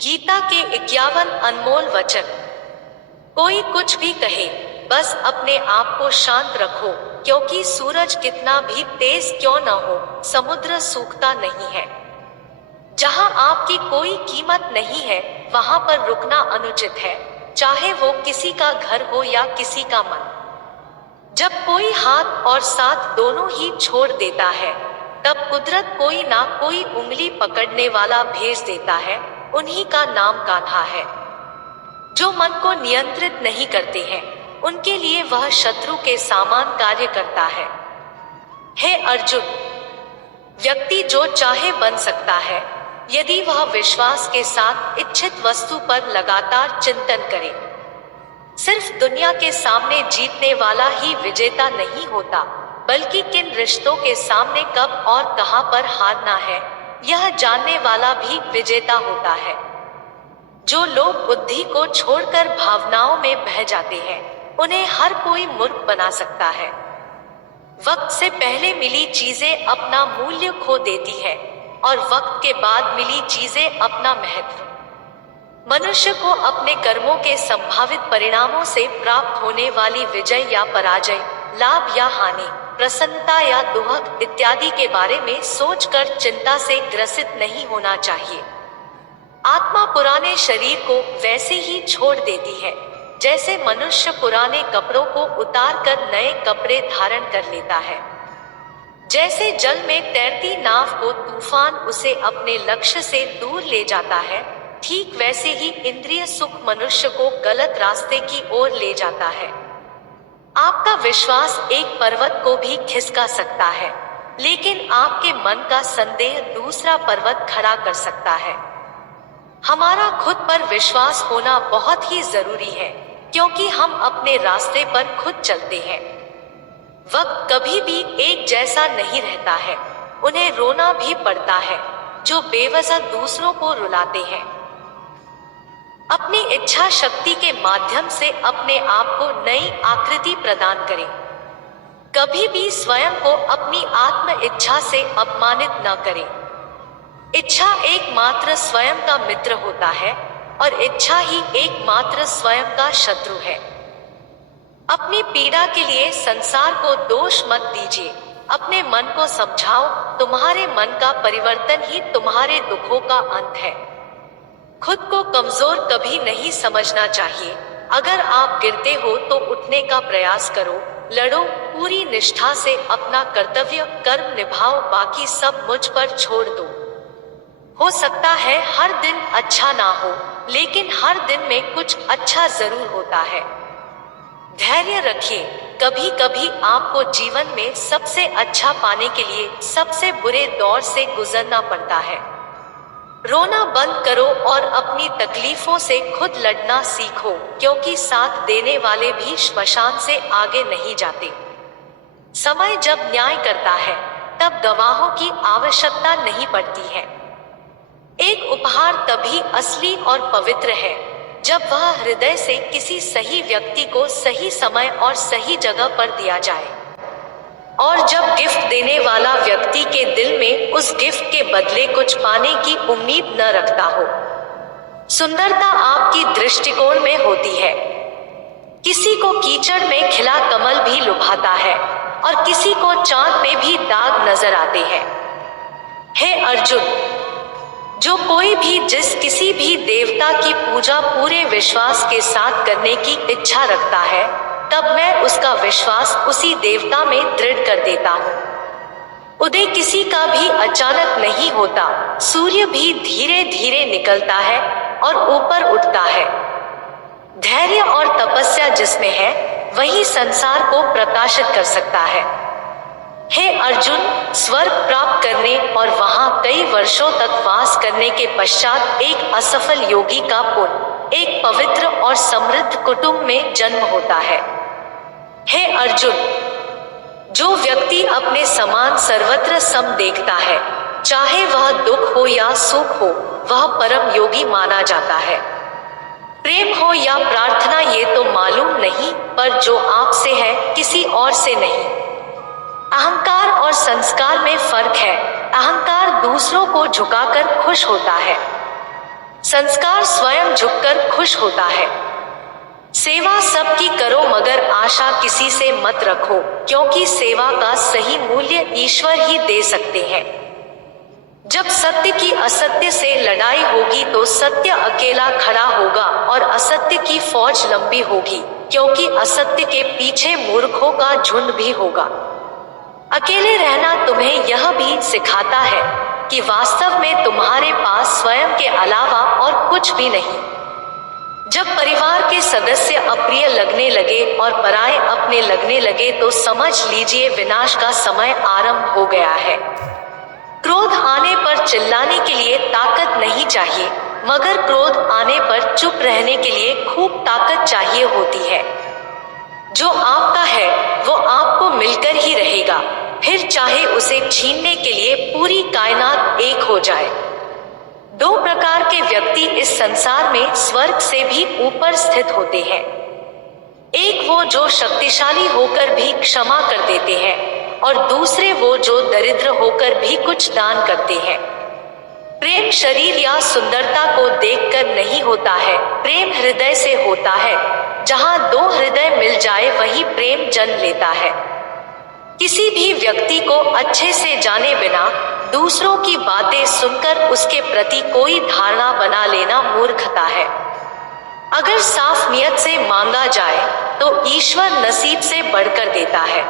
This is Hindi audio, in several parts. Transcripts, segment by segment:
गीता के 51 अनमोल वचन। कोई कुछ भी कहे, बस अपने आप को शांत रखो, क्योंकि सूरज कितना भी तेज क्यों न हो, समुद्र सूखता नहीं है। जहां आपकी कोई कीमत नहीं है, वहां पर रुकना अनुचित है, चाहे वो किसी का घर हो या किसी का मन। जब कोई हाथ और साथ दोनों ही छोड़ देता है, तब कुदरत कोई ना कोई उंगली पकड़ने वाला भेज देता है। उन्हीं का नाम कान्हा है। जो मन को नियंत्रित नहीं करते हैं, उनके लिए वह शत्रु के समान कार्य करता है। हे अर्जुन, व्यक्ति जो चाहे बन सकता है, यदि वह विश्वास के साथ इच्छित वस्तु पर लगातार चिंतन करे। सिर्फ दुनिया के सामने जीतने वाला ही विजेता नहीं होता, बल्कि किन रिश्तों के सामने कब और कहां पर हारना है, यह जानने वाला भी विजेता होता है। जो लोग बुद्धि को छोड़कर भावनाओं में बह जाते हैं, उन्हें हर कोई मूर्ख बना सकता है। वक्त से पहले मिली चीजें अपना मूल्य खो देती है, और वक्त के बाद मिली चीजें अपना महत्व। मनुष्य को अपने कर्मों के संभावित परिणामों से प्राप्त होने वाली विजय या पराजय, लाभ या हानि, प्रसन्नता या दुख इत्यादि के बारे में सोचकर चिंता से ग्रसित नहीं होना चाहिए। आत्मा पुराने शरीर को वैसे ही छोड़ देती है, जैसे मनुष्य पुराने कपड़ों को उतारकर नए कपड़े धारण कर लेता है। जैसे जल में तैरती नाव को तूफान उसे अपने लक्ष्य से दूर ले जाता है, ठीक वैसे ही इंद्रिय सुख मनुष्य को गलत रास्ते की ओर ले जाता है। आपका विश्वास एक पर्वत को भी खिसका सकता है, लेकिन आपके मन का संदेह दूसरा पर्वत खड़ा कर सकता है। हमारा खुद पर विश्वास होना बहुत ही जरूरी है, क्योंकि हम अपने रास्ते पर खुद चलते हैं। वक्त कभी भी एक जैसा नहीं रहता है। उन्हें रोना भी पड़ता है जो बेवजह दूसरों को रुलाते हैं। अपनी इच्छा शक्ति के माध्यम से अपने आप को नई आकृति प्रदान करें। कभी भी स्वयं को अपनी आत्म इच्छा से अपमानित न करें। इच्छा एकमात्र स्वयं का मित्र होता है, और इच्छा ही एकमात्र स्वयं का शत्रु है। अपनी पीड़ा के लिए संसार को दोष मत दीजिए। अपने मन को समझाओ, तुम्हारे मन का परिवर्तन ही तुम्हारे दुखों का अंत है। खुद को कमजोर कभी नहीं समझना चाहिए। अगर आप गिरते हो तो उठने का प्रयास करो, लड़ो, पूरी निष्ठा से अपना कर्तव्य कर्म निभाओ, बाकी सब मुझ पर छोड़ दो। हो सकता है हर दिन अच्छा ना हो, लेकिन हर दिन में कुछ अच्छा जरूर होता है। धैर्य रखिए। कभी कभी आपको जीवन में सबसे अच्छा पाने के लिए सबसे बुरे दौर से गुजरना पड़ता है। रोना बंद करो और अपनी तकलीफों से खुद लड़ना सीखो, क्योंकि साथ देने वाले भी श्मशान से आगे नहीं जाते। समय जब न्याय करता है, तब गवाहों की आवश्यकता नहीं पड़ती है। एक उपहार तभी असली और पवित्र है जब वह हृदय से किसी सही व्यक्ति को सही समय और सही जगह पर दिया जाए, और जब गिफ्ट देने वाला व्यक्ति के दिल में उस गिफ्ट के बदले कुछ पाने की उम्मीद न रखता हो। सुंदरता आपकी दृष्टिकोण में होती है। किसी को कीचड़ में खिला कमल भी लुभाता है, और किसी को चांद में भी दाग नजर आते हैं। हे अर्जुन, जो कोई भी जिस किसी भी देवता की पूजा पूरे विश्वास के साथ करने की इच्छा रखता है, तब मैं उसका विश्वास उसी देवता में दृढ़ कर देता हूँ। उदय किसी का भी अचानक नहीं होता। सूर्य भी धीरे धीरे निकलता है और ऊपर उठता है। धैर्य और तपस्या जिसमें है, वही संसार को प्रकाशित कर सकता है। हे अर्जुन, स्वर्ग प्राप्त करने और वहां कई वर्षों तक वास करने के पश्चात एक असफल योगी का पुण्य एक पवित्र और समृद्ध कुटुंब में जन्म होता है। हे अर्जुन, जो व्यक्ति अपने समान सर्वत्र सम देखता है, चाहे वह दुख हो या सुख हो, वह परम योगी माना जाता है। प्रेम हो या प्रार्थना ये तो मालूम नहीं, पर जो आपसे है किसी और से नहीं। अहंकार और संस्कार में फर्क है। अहंकार दूसरों को झुकाकर खुश होता है। संस्कार स्वयं झुककर खुश होता है। सेवा सबकी करो मगर आशा किसी से मत रखो, क्योंकि सेवा का सही मूल्य ईश्वर ही दे सकते हैं। जब सत्य की असत्य से लड़ाई होगी तो सत्य अकेला खड़ा होगा और असत्य की फौज लंबी होगी, क्योंकि असत्य के पीछे मूर्खों का झुंड भी होगा। अकेले रहना तुम्हें यह भी सिखाता है कि वास्तव में तुम्हारे पास स्वयं के अलावा और कुछ भी नहीं। जब परिवार के सदस्य अप्रिय लगने लगे और पराये अपने लगने लगे तो समझ लीजिए विनाश का समय आरंभ हो गया है। क्रोध आने पर चिल्लाने के लिए ताकत नहीं चाहिए, मगर क्रोध आने पर चुप रहने के लिए खूब ताकत चाहिए होती है। जो आपका है वो आपको मिलकर ही रहेगा, फिर चाहे उसे छीनने के लिए पूरी कायनात एक हो जाए। दो प्रकार के व्यक्ति इस संसार में स्वर्ग से भी ऊपर स्थित होते हैं। एक वो जो शक्तिशाली होकर भी क्षमा कर देते हैं और दूसरे वो जो दरिद्र होकर भी कुछ दान करते हैं। प्रेम शरीर या सुंदरता को देखकर नहीं होता है, प्रेम हृदय से होता है। जहां दो हृदय मिल जाए वही प्रेम जन्म लेता है। किसी भी व्यक्ति को अच्छे से जाने बिना दूसरों की बातें सुनकर उसके प्रति कोई धारणा बना लेना मूर्खता है। अगर साफ नियत से मांगा जाए तो ईश्वर नसीब से बढ़कर देता है।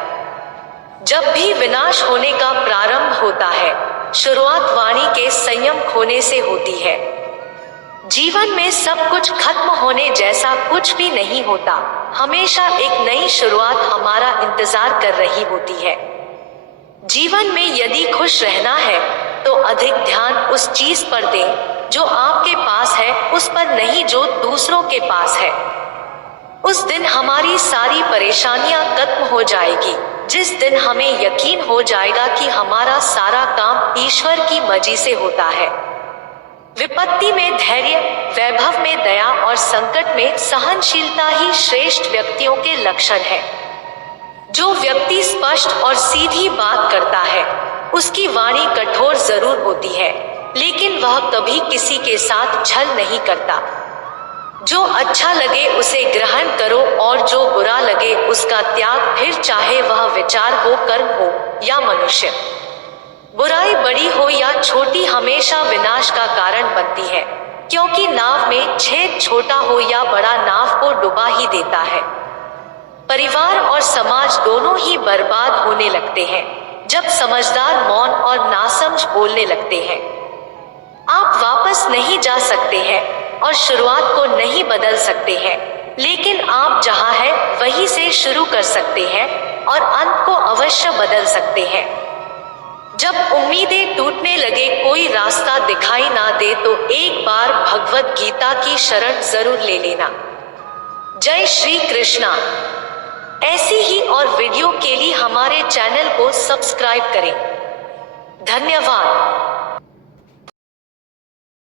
जब भी विनाश होने का प्रारंभ होता है, शुरुआत वाणी के संयम खोने से होती है। जीवन में सब कुछ खत्म होने जैसा कुछ भी नहीं होता, हमेशा एक नई शुरुआत हमारा इंतजार कर रही होती है। जीवन में यदि खुश रहना है तो अधिक ध्यान उस चीज पर दें जो आपके पास है, उस पर नहीं जो दूसरों के पास है। उस दिन हमारी सारी परेशानियां खत्म हो जाएगी, जिस दिन हमें यकीन हो जाएगा कि हमारा सारा काम ईश्वर की मर्जी से होता है। विपत्ति में धैर्य, वैभव में दया और संकट में सहनशीलता ही श्रेष्ठ व्यक्तियों के लक्षण है। जो व्यक्ति स्पष्ट और सीधी बात करता है उसकी वाणी कठोर जरूर होती है, लेकिन वह कभी किसी के साथ छल नहीं करता। जो अच्छा लगे उसे ग्रहण करो और जो बुरा लगे उसका त्याग, फिर चाहे वह विचार हो, कर्म हो या मनुष्य। बुराई बड़ी हो या छोटी हमेशा विनाश का कारण बनती है, क्योंकि नाव में छेद छोटा हो या बड़ा नाव को डुबा ही देता है। परिवार और समाज दोनों ही बर्बाद होने लगते हैं जब समझदार मौन और नासमझ बोलने लगते हैं। आप वापस नहीं जा सकते हैं और शुरुआत को नहीं बदल सकते हैं, लेकिन आप जहां हैं वहीं से शुरू कर सकते हैं और अंत को अवश्य बदल सकते हैं। जब उम्मीदें टूटने लगे, कोई रास्ता दिखाई ना दे तो एक बार भगवत गीता की शरण जरूर ले लेना। जय श्री कृष्णा। ऐसी ही और वीडियो के लिए हमारे चैनल को सब्सक्राइब करें। धन्यवाद।